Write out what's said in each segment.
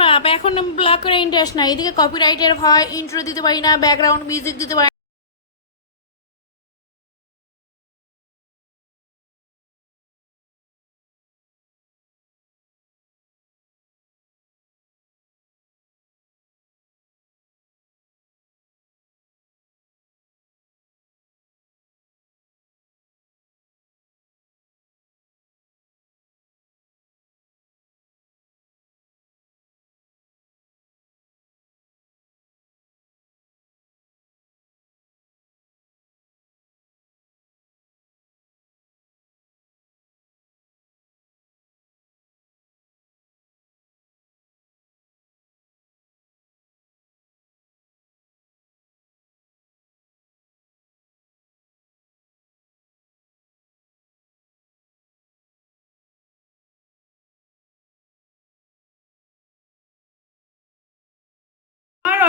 বাপ, এখন ব্লগ করে ইন্টারেস্ট নাই। এদিকে কপিরাইটের হয় ইন্ট্রো দিতে পারি না ব্যাকগ্রাউন্ড মিউজিক দিতে পারি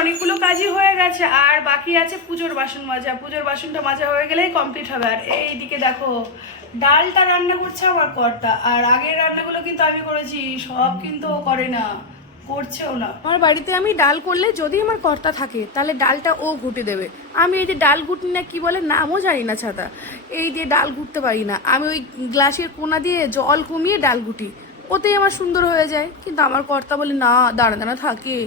অনেকগুলো কাজই হয়ে গেছে, আর বাকি আছে পুজোর বাসন মাজা। পুজোর বাসনটা মাজা হয়ে গেলেই কমপ্লিট হবে। আর এইদিকে দেখো, ডালটা রান্না করছে আমার কর্তা, আর আগের রান্নাগুলো কিন্তু আমি করেছি, সব কিন্তু ও করে না, করছেও না। আমার বাড়িতে আমি ডাল করলে যদি আমার কর্তা থাকে, তাহলে ডালটা ও ঘুটে দেবে। আমি এই যে ডাল ঘুটি না কি বলে, নামও জানি না ছাতা। এই দিয়ে ডাল ঘুটতে পারি না। আমি ওই গ্লাসের কোনা দিয়ে জল কমিয়ে ডাল ঘুটি, ওতেই আমার সুন্দর হয়ে যায়। কিন্তু আমার কর্তা বলে, না, দাঁড়া দাঁড়া, থাকে।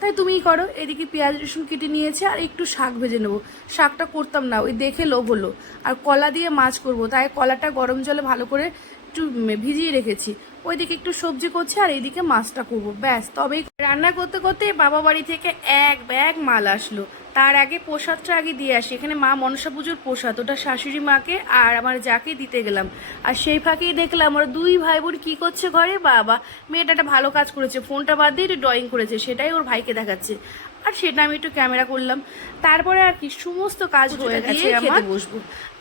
তাই তুমিই করো। এদিকে পেঁয়াজ, রসুন কেটে নিয়েছে আর একটু শাক ভেজে নেব। শাকটা করতাম না, ওই দেখে লোভ হলো। আর কলা দিয়ে মাছ করব, তাই কলাটা গরম জলে ভালো করে একটু ভিজিয়ে রেখেছি। ওইদিকে একটু সবজি করছে আর এইদিকে মাছটা করব। ব্যাস, তবেই রান্না করতে করতে বাবা বাড়ি থেকে এক ব্যাগ মাল আসলো। তার আগে প্রসাদটা আগে দিয়ে আসি। এখানে মা মনসা পুজোর প্রসাদ, ওটা শাশুড়ি মাকে আর আমার যাকে দিতে গেলাম। আর সেই ফাঁকেই দেখলাম ওরা দুই ভাই বোন কী করছে ঘরে? বাবা, মেয়েটা একটা ভালো কাজ করেছে, ফোনটা বাদ দিয়ে একটু ড্রয়িং করেছে, সেটাই ওর ভাইকে দেখাচ্ছে। আর সেটা আমি একটু ক্যামেরা করলাম। তারপরে আর কি সমস্ত কাজ হয়ে গেছে আমার। বসবো।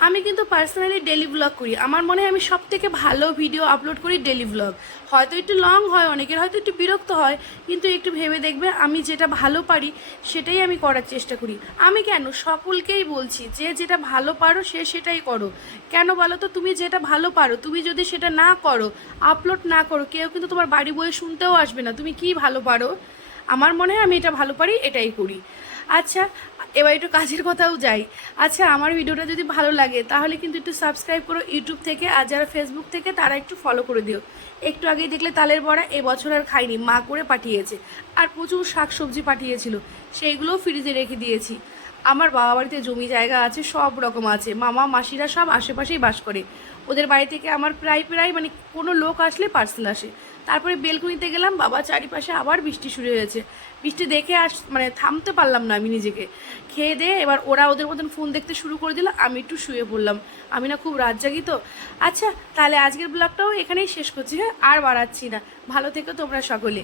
আমি কিন্তু পার্সোনালি ডেলি ব্লগ করি। আমার মনে হয় আমি সব থেকে ভালো ভিডিও আপলোড করি ডেলি ব্লগ হয়তো একটু লং হয় অনেকের হয়তো একটু বিরক্ত হয় কিন্তু একটু ভেবে দেখবে আমি যেটা ভালো পারি সেটাই আমি করার চেষ্টা করি। আমি কেন? সকলকেই বলছি যে যেটা ভালো পারো সে সেটাই করো। কেন বলো তো? তুমি যেটা ভালো পারো তুমি যদি সেটা না করো আপলোড না করো কেউ কিন্তু তোমার বাড়ি বয়ে শুনতেও আসবে না। তুমি কি ভালো পারো? আমার মনে হয় আমি এটা ভালো পারি, এটাই করি। আচ্ছা এবার একটু কাজের কথাও যাই। আচ্ছা আমার ভিডিওটা যদি ভালো লাগে, তাহলে কিন্তু একটু সাবস্ক্রাইব করো ইউটিউব থেকে, আর যারা ফেসবুক থেকে, তারা একটু ফলো করে দিও। একটু আগেই দেখলে তালের বড়া এবছর আর খাইনি, মা করে পাঠিয়েছে। আর প্রচুর শাক সবজি পাঠিয়েছিল, সেইগুলোও ফ্রিজে রেখে দিয়েছি। আমার বাবা বাড়িতে জমি জায়গা আছে, সব রকম আছে। মামা, মাসিরা সব আশেপাশেই বাস করে। ওদের বাড়ি থেকে আমার প্রায় প্রায় মানে কোনো লোক আসলে পার্সেল আসে। তারপরে বেলকুনিতে গেলাম, বাবা চারিপাশে আবার বৃষ্টি শুরু হয়েছে। বৃষ্টি দেখে আস মানে থামতে পারলাম না আমি নিজেকে। খেয়ে দিয়ে এবার ওরা ওদের মতন ফোন দেখতে শুরু করে দিল, আমি একটু শুয়ে পড়লাম। আমি না খুব রাত জাগি তো। আচ্ছা তাহলে আজকের ব্লগটাও এখানেই শেষ করছি হ্যাঁ? আর বাড়াচ্ছি না। ভালো থেকো তোমরা সকলে।